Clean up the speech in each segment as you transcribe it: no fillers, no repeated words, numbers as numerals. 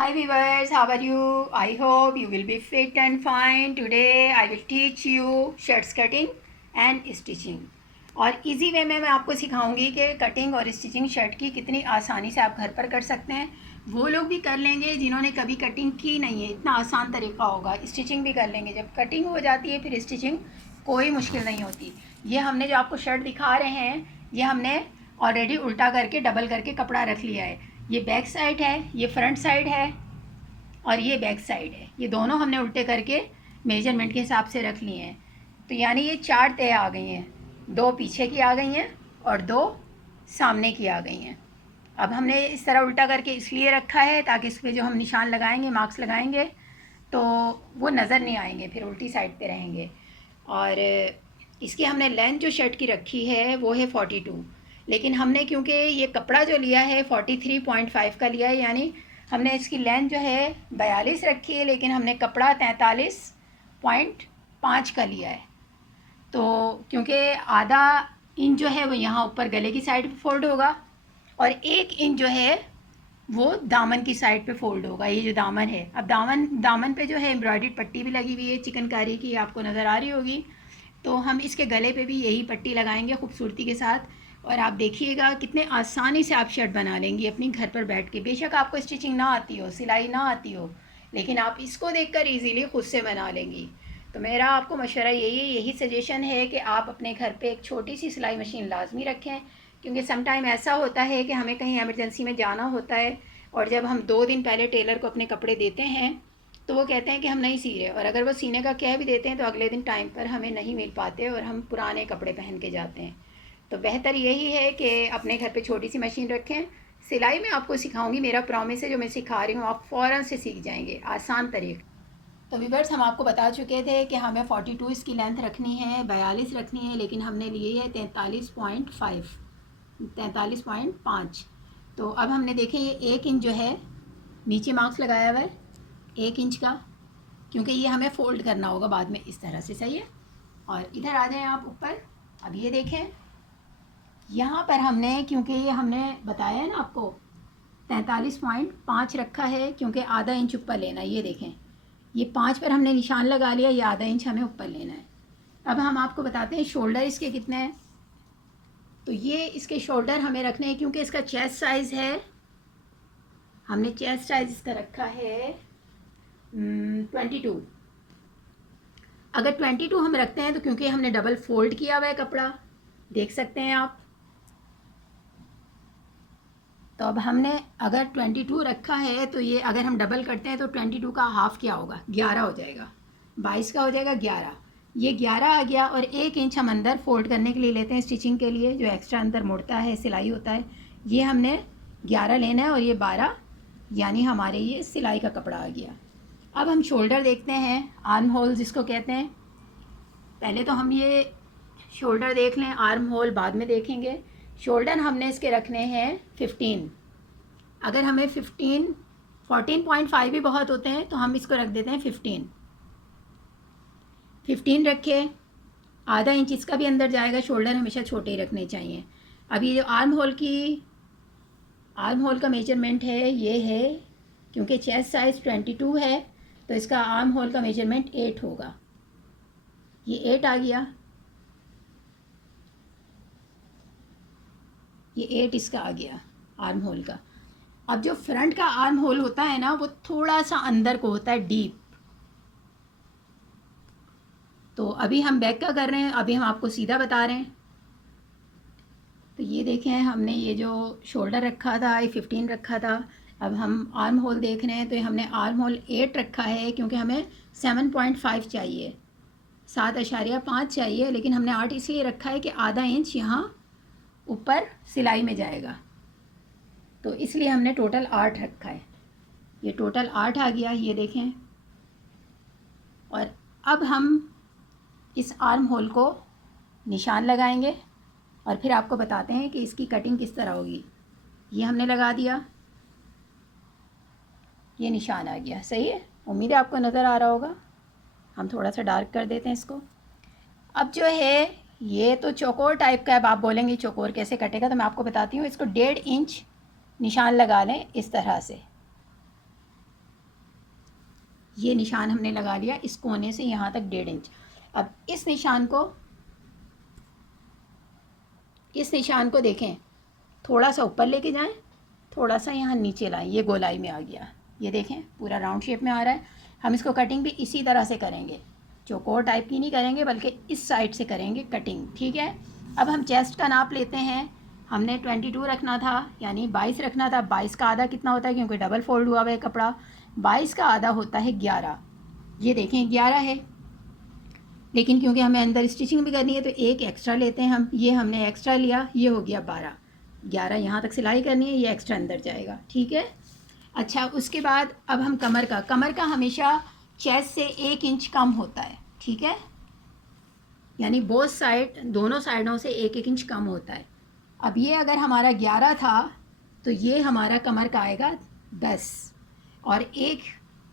Hi viewers, how are you? I hope you will be fit and fine. Today I will teach you shirts cutting and stitching. और easy way में मैं आपको सिखाऊंगी कि cutting और stitching shirt की कितनी आसानी से आप घर पर कर सकते हैं। वो लोग भी कर लेंगे जिन्होंने कभी कटिंग की नहीं है, इतना आसान तरीका होगा। स्टिचिंग भी कर लेंगे। जब कटिंग हो जाती है फिर स्टिचिंग कोई मुश्किल नहीं होती। ये हमने जो आपको शर्ट दिखा रहे हैं ये हमने ऑलरेडी उल्टा करके डबल करके कपड़ा रख लिया है। ये बैक साइड है, ये फ्रंट साइड है और ये बैक साइड है। ये दोनों हमने उल्टे करके मेजरमेंट के हिसाब से रख लिए हैं। तो यानी ये 4 तय आ गई हैं, 2 पीछे की आ गई हैं और 2 सामने की आ गई हैं। अब हमने इस तरह उल्टा करके इसलिए रखा है ताकि इस पर जो हम निशान लगाएंगे, मार्क्स लगाएंगे, तो वो नज़र नहीं आएंगे, फिर उल्टी साइड पे रहेंगे। और इसकी हमने लेंथ जो शर्ट की रखी है वो है 42, लेकिन हमने क्योंकि ये कपड़ा जो लिया है 43.5 का लिया है, यानी हमने इसकी लेंथ जो है 42 रखी है, लेकिन हमने कपड़ा 43.5 का लिया है। तो क्योंकि आधा इंच जो है वो यहाँ ऊपर गले की साइड पे फोल्ड होगा और 1 इंच जो है वो दामन की साइड पे फोल्ड होगा। ये जो दामन है, अब दामन पे जो है एम्ब्रॉयडर्ड पट्टी भी लगी हुई है चिकनकारी की, आपको नज़र आ रही होगी। तो हम इसके गले पे भी यही पट्टी लगाएंगे खूबसूरती के साथ। और आप देखिएगा कितने आसानी से आप शर्ट बना लेंगी अपनी घर पर बैठ के। बेशक आपको स्टिचिंग ना आती हो, सिलाई ना आती हो, लेकिन आप इसको देखकर इजीली खुद से बना लेंगी। तो मेरा आपको मशवरा यही सजेशन है कि आप अपने घर पे एक छोटी सी सिलाई मशीन लाजमी रखें, क्योंकि सम टाइम ऐसा होता है कि हमें कहीं एमरजेंसी में जाना होता है और जब हम 2 दिन पहले टेलर को अपने कपड़े देते हैं तो वो कहते हैं कि हम नहीं सी रहे, और अगर वो सीने का कह भी देते हैं तो अगले दिन टाइम पर हमें नहीं मिल पाते और हम पुराने कपड़े पहन के जाते हैं। तो बेहतर यही है कि अपने घर पे छोटी सी मशीन रखें। सिलाई में आपको सिखाऊंगी, मेरा प्रॉमिस है, जो मैं सिखा रही हूँ आप फ़ौरन से सीख जाएंगे आसान तरीके। तो वीवर्स, हम आपको बता चुके थे कि हमें 42 इसकी लेंथ रखनी है, 42 रखनी है, लेकिन हमने लिए है 43.5। तो अब हमने देखे ये 1 इंच जो है नीचे मार्क्स लगाया हुआ है 1 इंच का, क्योंकि ये हमें फ़ोल्ड करना होगा बाद में इस तरह से, सही है। और इधर आ जाएं आप ऊपर। अब ये देखें यहाँ पर हमने, क्योंकि ये हमने बताया है ना आपको 43.5 रखा है, क्योंकि आधा इंच ऊपर लेना है। ये देखें ये 5 पर हमने निशान लगा लिया, ये आधा इंच हमें ऊपर लेना है। अब हम आपको बताते हैं शोल्डर इसके कितने हैं। तो ये इसके शोल्डर हमें रखने हैं, क्योंकि इसका चेस्ट साइज़ है, हमने चेस्ट साइज़ इसका रखा है 22। अगर 22 हम रखते हैं तो क्योंकि हमने डबल फोल्ड किया हुआ है कपड़ा, देख सकते हैं आप। तो अब हमने अगर 22 रखा है तो ये अगर हम डबल करते हैं तो 22 का हाफ क्या होगा, 11 हो जाएगा। 22 का हो जाएगा 11, ये 11 आ गया। और 1 इंच हम अंदर फोल्ड करने के लिए लेते हैं, स्टिचिंग के लिए जो एक्स्ट्रा अंदर मुड़ता है, सिलाई होता है, ये हमने 11 लेना है और ये 12, यानी हमारे ये सिलाई का कपड़ा आ गया। अब हम शोल्डर देखते हैं, आर्म होल जिसको कहते हैं। पहले तो हम ये शोल्डर देख लें, आर्म होल बाद में देखेंगे। शोल्डर हमने इसके रखने हैं 15। अगर हमें 14.5 भी बहुत होते हैं तो हम इसको रख देते हैं 15 रखे। आधा इंच इसका भी अंदर जाएगा, शोल्डर हमेशा छोटे ही रखने चाहिए। अब ये जो आर्म होल का मेजरमेंट है ये है, क्योंकि चेस्ट साइज़ 22 है तो इसका आर्म होल का मेजरमेंट 8 होगा। ये 8 आ गया, ये 8 इसका आ गया आर्म होल का। अब जो फ्रंट का आर्म होल होता है ना वो थोड़ा सा अंदर को होता है, डीप। तो अभी हम बैक का कर रहे हैं, अभी हम आपको सीधा बता रहे हैं। तो ये देखें हमने ये जो शोल्डर रखा था ये 15 रखा था। अब हम आर्म होल देख रहे हैं तो हमने आर्म होल 8 रखा है, क्योंकि हमें 7.5 चाहिए, 7.5 चाहिए, लेकिन हमने 8 इसलिए रखा है कि आधा इंच यहाँ ऊपर सिलाई में जाएगा, तो इसलिए हमने टोटल 8 रखा है। ये टोटल 8 आ गया, ये देखें। और अब हम इस आर्म होल को निशान लगाएंगे और फिर आपको बताते हैं कि इसकी कटिंग किस तरह होगी। ये हमने लगा दिया, ये निशान आ गया, सही है। उम्मीद है आपको नज़र आ रहा होगा। हम थोड़ा सा डार्क कर देते हैं इसको। अब जो है ये तो चौकोर टाइप का है, अब आप बोलेंगे चौकोर कैसे कटेगा, तो मैं आपको बताती हूँ। इसको 1.5 इंच निशान लगा लें इस तरह से, ये निशान हमने लगा लिया इस कोने से यहाँ तक 1.5 इंच। अब इस निशान को देखें, थोड़ा सा ऊपर लेके जाएं, थोड़ा सा यहाँ नीचे लाएं, ये गोलाई में आ गया। ये देखें पूरा राउंड शेप में आ रहा है। हम इसको कटिंग भी इसी तरह से करेंगे, चौकोर टाइप की नहीं करेंगे बल्कि इस साइड से करेंगे कटिंग, ठीक है। अब हम चेस्ट का नाप लेते हैं। हमने 22 रखना था, यानी 22 रखना था। 22 का आधा कितना होता है, क्योंकि डबल फोल्ड हुआ हुआ है कपड़ा, 22 का आधा होता है 11। ये देखें 11 है, लेकिन क्योंकि हमें अंदर स्टिचिंग भी करनी है तो एक एक्स्ट्रा लेते हैं हम। ये हमने एक्स्ट्रा लिया, ये हो गया 12। 11 यहाँ तक सिलाई करनी है, ये एक्स्ट्रा अंदर जाएगा, ठीक है। अच्छा, उसके बाद अब हम कमर का हमेशा चेस्ट से 1 इंच कम होता है, ठीक है, यानी बोथ साइड, दोनों साइडों से 1-1 इंच कम होता है। अब ये अगर हमारा 11 था तो ये हमारा कमर का आएगा 10, और 1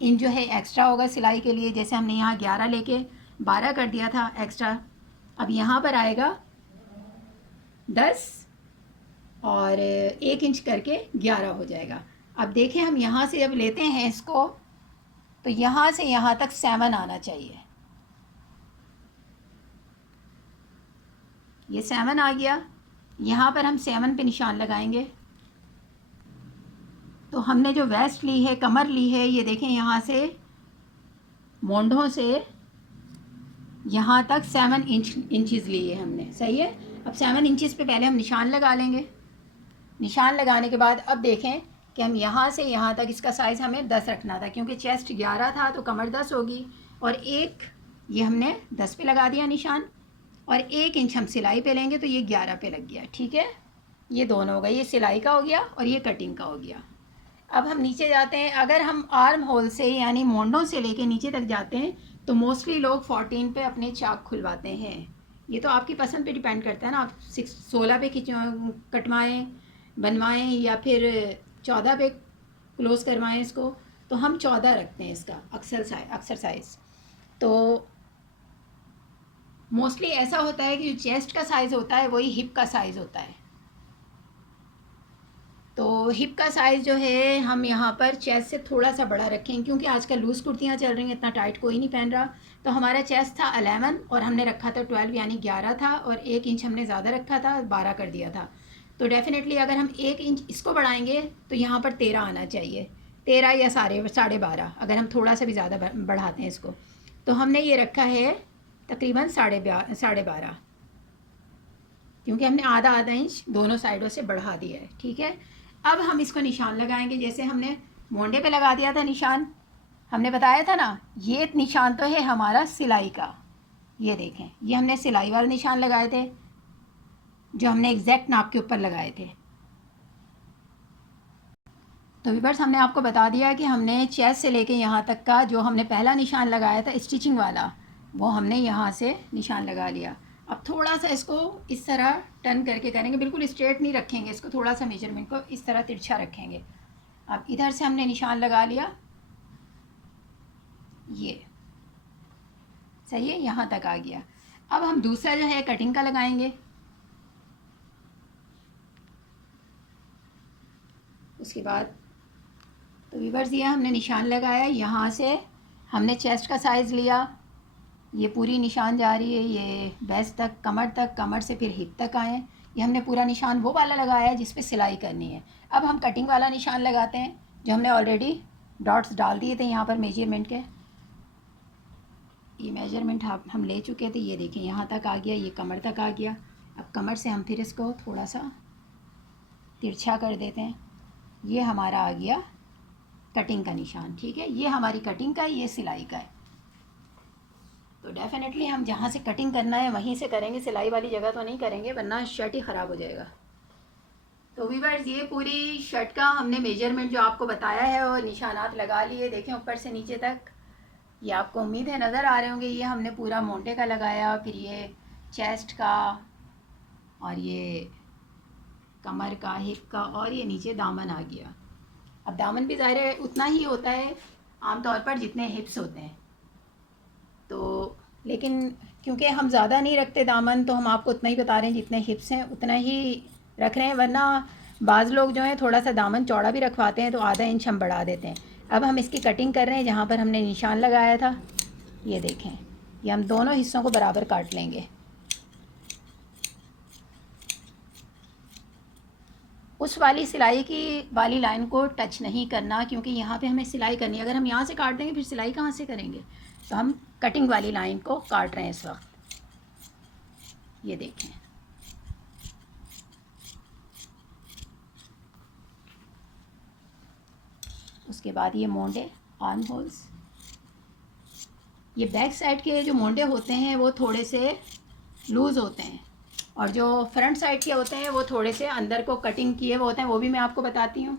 इंच जो है एक्स्ट्रा होगा सिलाई के लिए। जैसे हमने यहाँ 11 लेके 12 कर दिया था एक्स्ट्रा, अब यहाँ पर आएगा 10 और 1 इंच करके 11 हो जाएगा। अब देखें हम यहाँ से जब लेते हैं इसको तो यहाँ से यहाँ तक 7 आना चाहिए। ये 7 आ गया, यहाँ पर हम 7 पे निशान लगाएंगे। तो हमने जो वेस्ट ली है, कमर ली है, ये देखें यहाँ से मोंढों से यहाँ तक 7 इंचेस लिए हमने, सही है। अब 7 इंचेस पे पहले हम निशान लगा लेंगे। निशान लगाने के बाद अब देखें कि हम यहाँ से यहाँ तक इसका साइज़ हमें 10 रखना था, क्योंकि चेस्ट 11 था तो कमर 10 होगी, और एक ये हमने 10 पे लगा दिया निशान, और 1 इंच हम सिलाई पे लेंगे तो ये 11 पे लग गया, ठीक है। ये दोनों हो गए, ये सिलाई का हो गया और ये कटिंग का हो गया। अब हम नीचे जाते हैं। अगर हम आर्म होल से यानी मोंडों से लेके नीचे तक जाते हैं तो मोस्टली लोग 14 पे अपने चाक खुलवाते हैं। ये तो आपकी पसंद पे डिपेंड करता है ना, आप 16 पे कटवाएँ बनवाएं या फिर 14 पे क्लोज़ करवाएं इसको। तो हम 14 रखते हैं इसका अक्सर साइज़। तो मोस्टली ऐसा होता है कि जो चेस्ट का साइज़ होता है वही हिप का साइज़ होता है। तो हिप का साइज़ जो है हम यहाँ पर चेस्ट से थोड़ा सा बड़ा रखें, क्योंकि आजकल लूज़ कुर्तियाँ चल रही हैं, इतना टाइट कोई नहीं पहन रहा। तो हमारा चेस्ट था 11 और हमने रखा था 12, यानी 11 था, और 1 इंच हमने ज़्यादा रखा था, 12 कर दिया था। तो डेफिनेटली अगर हम 1 इंच इसको बढ़ाएंगे तो यहाँ पर 13 आना चाहिए, 13 या 12.5, अगर हम थोड़ा सा भी ज़्यादा बढ़ाते हैं इसको। तो हमने ये रखा है तकरीबन 12.5, क्योंकि हमने आधा इंच दोनों साइडों से बढ़ा दिया है, ठीक है। अब हम इसको निशान लगाएंगे। जैसे हमने मोंडे पे लगा दिया था निशान, हमने बताया था ना, ये निशान तो है हमारा सिलाई का। ये देखें, ये हमने सिलाई वाले निशान लगाए थे जो हमने एग्जैक्ट नाप के ऊपर लगाए थे। तो व्यूअर्स, हमने आपको बता दिया कि हमने चेस्ट से लेके यहाँ तक का जो हमने पहला निशान लगाया था स्टिचिंग वाला, वो हमने यहाँ से निशान लगा लिया। अब थोड़ा सा इसको इस तरह टर्न करके करेंगे, बिल्कुल स्ट्रेट नहीं रखेंगे इसको, थोड़ा सा मेजरमेंट को इस तरह तिरछा रखेंगे। अब इधर से हमने निशान लगा लिया, ये सही है, यहाँ तक आ गया। अब हम दूसरा जो है कटिंग का लगाएंगे। उसके बाद तो व्यूअर्स, ये हमने निशान लगाया, यहाँ से हमने चेस्ट का साइज़ लिया, ये पूरी निशान जा रही है ये वेस्ट तक, कमर तक, कमर से फिर हिप तक आए। ये हमने पूरा निशान वो वाला लगाया है जिस पे सिलाई करनी है। अब हम कटिंग वाला निशान लगाते हैं, जो हमने ऑलरेडी डॉट्स डाल दिए थे यहाँ पर मेजरमेंट के। ये मेजरमेंट हम ले चुके थे, ये देखें यहाँ तक आ गया, ये कमर तक आ गया। अब कमर से हम फिर इसको थोड़ा सा तिरछा कर देते हैं, ये हमारा आ गया कटिंग का निशान, ठीक है। ये हमारी कटिंग का है, ये सिलाई का है। तो डेफिनेटली हम जहाँ से कटिंग करना है वहीं से करेंगे, सिलाई वाली जगह तो नहीं करेंगे, वरना शर्ट ही ख़राब हो जाएगा। तो व्यूअर्स, ये पूरी शर्ट का हमने मेजरमेंट जो आपको बताया है और निशानात लगा लिए, देखें ऊपर से नीचे तक। ये आपको उम्मीद है नज़र आ रहे होंगे। ये हमने पूरा मोंटे का लगाया, फिर ये चेस्ट का, और ये कमर का, हिप का, और ये नीचे दामन आ गया। अब दामन भी ज़ाहिर है उतना ही होता है आमतौर पर जितने हिप्स होते हैं। तो लेकिन क्योंकि हम ज़्यादा नहीं रखते दामन, तो हम आपको उतना ही बता रहे हैं, जितने हिप्स हैं उतना ही रख रहे हैं। वरना बाज़ लोग जो हैं थोड़ा सा दामन चौड़ा भी रखवाते हैं, तो आधा इंच हम बढ़ा देते हैं। अब हम इसकी कटिंग कर रहे हैं जहाँ पर हमने निशान लगाया था। ये देखें, ये हम दोनों हिस्सों को बराबर काट लेंगे। उस वाली सिलाई की वाली लाइन को टच नहीं करना, क्योंकि यहाँ पे हमें सिलाई करनी है। अगर हम यहाँ से काट देंगे फिर सिलाई कहाँ से करेंगे। तो हम कटिंग वाली लाइन को काट रहे हैं इस वक्त। ये देखें, उसके बाद ये मोंडे, आर्म होल्स। ये बैक साइड के जो मोंडे होते हैं वो थोड़े से लूज़ होते हैं, और जो फ्रंट साइड के होते हैं वो थोड़े से अंदर को कटिंग किए हुए होते हैं, वो भी मैं आपको बताती हूँ।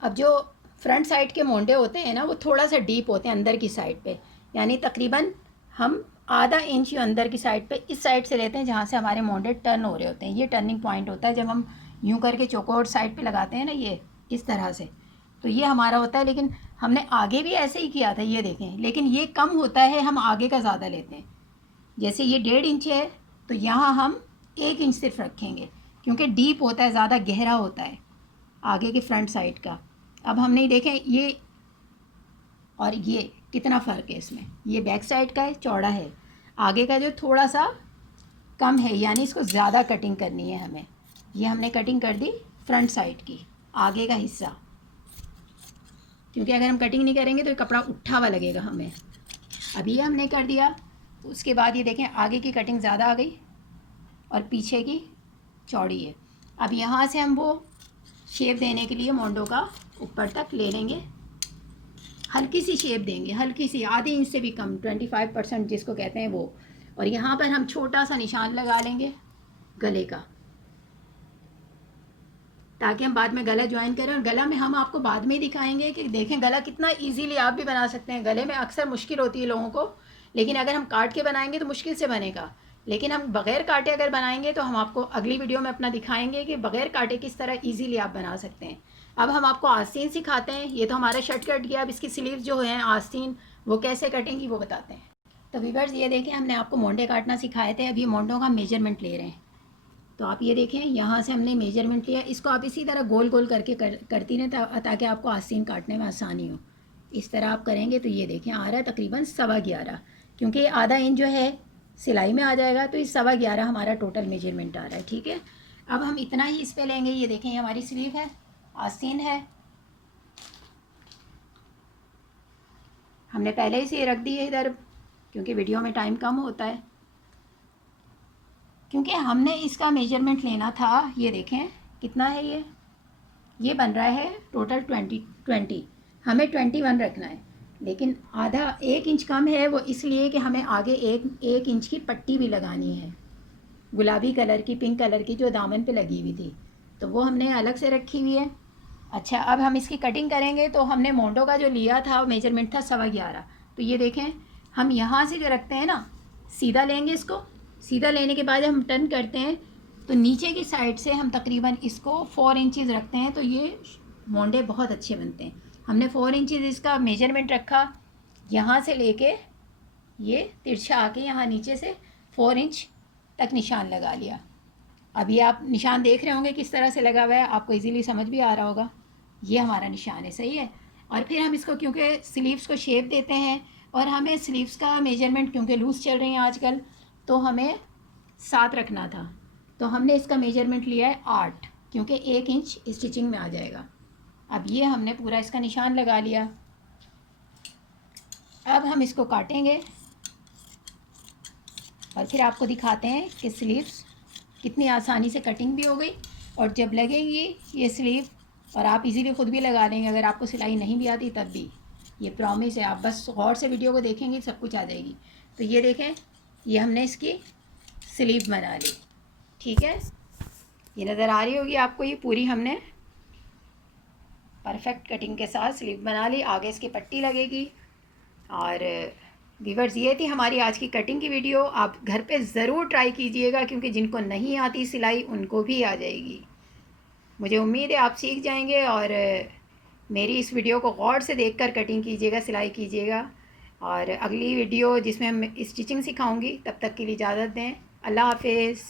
अब जो फ्रंट साइड के मोंडे होते हैं ना, वो थोड़ा सा डीप होते हैं अंदर की साइड पे, यानी तकरीबन हम आधा इंच अंदर की साइड पे इस साइड से लेते हैं जहाँ से हमारे मोंडे टर्न हो रहे होते हैं। ये टर्निंग पॉइंट होता है जब हम यूँ करके चौकोर साइड पे लगाते हैं ना, ये इस तरह से, तो ये हमारा होता है। लेकिन हमने आगे भी ऐसे ही किया था, ये देखें, लेकिन ये कम होता है, हम आगे का ज़्यादा लेते हैं। जैसे ये 1.5 इंच है तो यहाँ हम 1 इंच सिर्फ रखेंगे, क्योंकि डीप होता है, ज़्यादा गहरा होता है आगे के फ्रंट साइड का। अब हमने देखें ये और ये कितना फ़र्क है इसमें। ये बैक साइड का है, चौड़ा है, आगे का जो थोड़ा सा कम है, यानी इसको ज़्यादा कटिंग करनी है हमें। ये हमने कटिंग कर दी फ्रंट साइड की, आगे का हिस्सा, क्योंकि अगर हम कटिंग नहीं करेंगे तो ये कपड़ा उठा हुआ लगेगा हमें। अभी ये हमने कर दिया। उसके बाद ये देखें, आगे की कटिंग ज़्यादा आ गई और पीछे की चौड़ी है। अब यहाँ से हम वो शेप देने के लिए मोंडो का ऊपर तक ले लेंगे, हल्की सी शेप देंगे, हल्की सी, आधी इंच से भी कम, 25% जिसको कहते हैं वो। और यहाँ पर हम छोटा सा निशान लगा लेंगे गले का, ताकि हम बाद में गला ज्वाइन करें। और गला में हम आपको बाद में दिखाएंगे कि देखें गला कितना इजीली आप भी बना सकते हैं। गले में अक्सर मुश्किल होती है लोगों को, लेकिन अगर हम काट के बनाएंगे तो मुश्किल से बनेगा, लेकिन हम बग़ैर काटे अगर बनाएंगे तो हम आपको अगली वीडियो में अपना दिखाएंगे कि बग़ैर काटे किस तरह ईजीली आप बना सकते हैं। अब हम आपको आस्तीन सिखाते हैं। ये तो हमारा शर्ट कट गया, अब इसकी स्लीव जो है आस्तीन वो कैसे कटेंगी वो बताते हैं। तो व्यूअर्स ये देखें, हमने आपको मोंडे काटना सिखाए थे, अब ये मोंडों का मेजरमेंट ले रहे हैं। तो आप ये देखें, यहाँ से हमने मेजरमेंट लिया, इसको आप इसी तरह गोल गोल करके करती रहें ताकि आपको आस्तीन काटने में आसानी हो। इस तरह आप करेंगे तो ये देखें आ रहा है तकरीबन 11.25, क्योंकि आधा इंच जो है सिलाई में आ जाएगा, तो इस 11.25 हमारा टोटल मेजरमेंट आ रहा है। ठीक है, अब हम इतना ही इस पर लेंगे। ये देखें, ये हमारी स्लीव है, आस्तीन है, हमने पहले ही से रख दी है इधर, क्योंकि वीडियो में टाइम कम होता है, क्योंकि हमने इसका मेजरमेंट लेना था। ये देखें कितना है, ये बन रहा है टोटल 20, हमें 21 रखना है, लेकिन आधा 1 इंच कम है, वो इसलिए कि हमें आगे एक इंच की पट्टी भी लगानी है, गुलाबी कलर की, पिंक कलर की, जो दामन पे लगी हुई थी, तो वो हमने अलग से रखी हुई है। अच्छा, अब हम इसकी कटिंग करेंगे। तो हमने मोंडो का जो लिया था मेजरमेंट था 11.25, तो ये देखें, हम यहाँ से जो रखते हैं ना, सीधा लेंगे इसको, सीधा लेने के बाद हम टर्न करते हैं तो नीचे की साइड से हम तकरीबन इसको 4 इंचज़ रखते हैं, तो ये मोंडे बहुत अच्छे बनते हैं। हमने 4 इंचज़ इसका मेजरमेंट रखा, यहाँ से लेके ये तिरछा आके यहाँ नीचे से 4 इंच तक निशान लगा लिया। अभी आप निशान देख रहे होंगे किस तरह से लगा हुआ है, आपको इजीली समझ भी आ रहा होगा। ये हमारा निशान है, सही है। और फिर हम इसको, क्योंकि स्लीव्स को शेप देते हैं और हमें स्लीव्स का मेजरमेंट क्योंकि लूज़ चल रही हैं आजकल, तो हमें 7 रखना था, तो हमने इसका मेजरमेंट लिया है 8, क्योंकि 1 इंच स्टिचिंग में आ जाएगा। अब ये हमने पूरा इसका निशान लगा लिया। अब हम इसको काटेंगे और फिर आपको दिखाते हैं कि स्लीव्स कितनी आसानी से कटिंग भी हो गई, और जब लगेंगी ये स्लीव, और आप इजीली ख़ुद भी लगा लेंगे अगर आपको सिलाई नहीं भी आती तब भी, ये प्रॉमिस है। आप बस गौर से वीडियो को देखेंगे सब कुछ आ जाएगी। तो ये देखें, ये हमने इसकी स्लीव बना ली। ठीक है, ये नज़र आ रही होगी आपको, ये पूरी हमने परफेक्ट कटिंग के साथ स्लीव बना ली। आगे इसकी पट्टी लगेगी। और व्यूअर्स, ये थी हमारी आज की कटिंग की वीडियो। आप घर पे ज़रूर ट्राई कीजिएगा, क्योंकि जिनको नहीं आती सिलाई उनको भी आ जाएगी। मुझे उम्मीद है आप सीख जाएंगे, और मेरी इस वीडियो को गौर से देखकर कटिंग कीजिएगा, सिलाई कीजिएगा। और अगली वीडियो जिसमें हम स्टिचिंग सिखाऊंगी, तब तक के लिए इजाज़त दें। अल्लाह हाफिज़।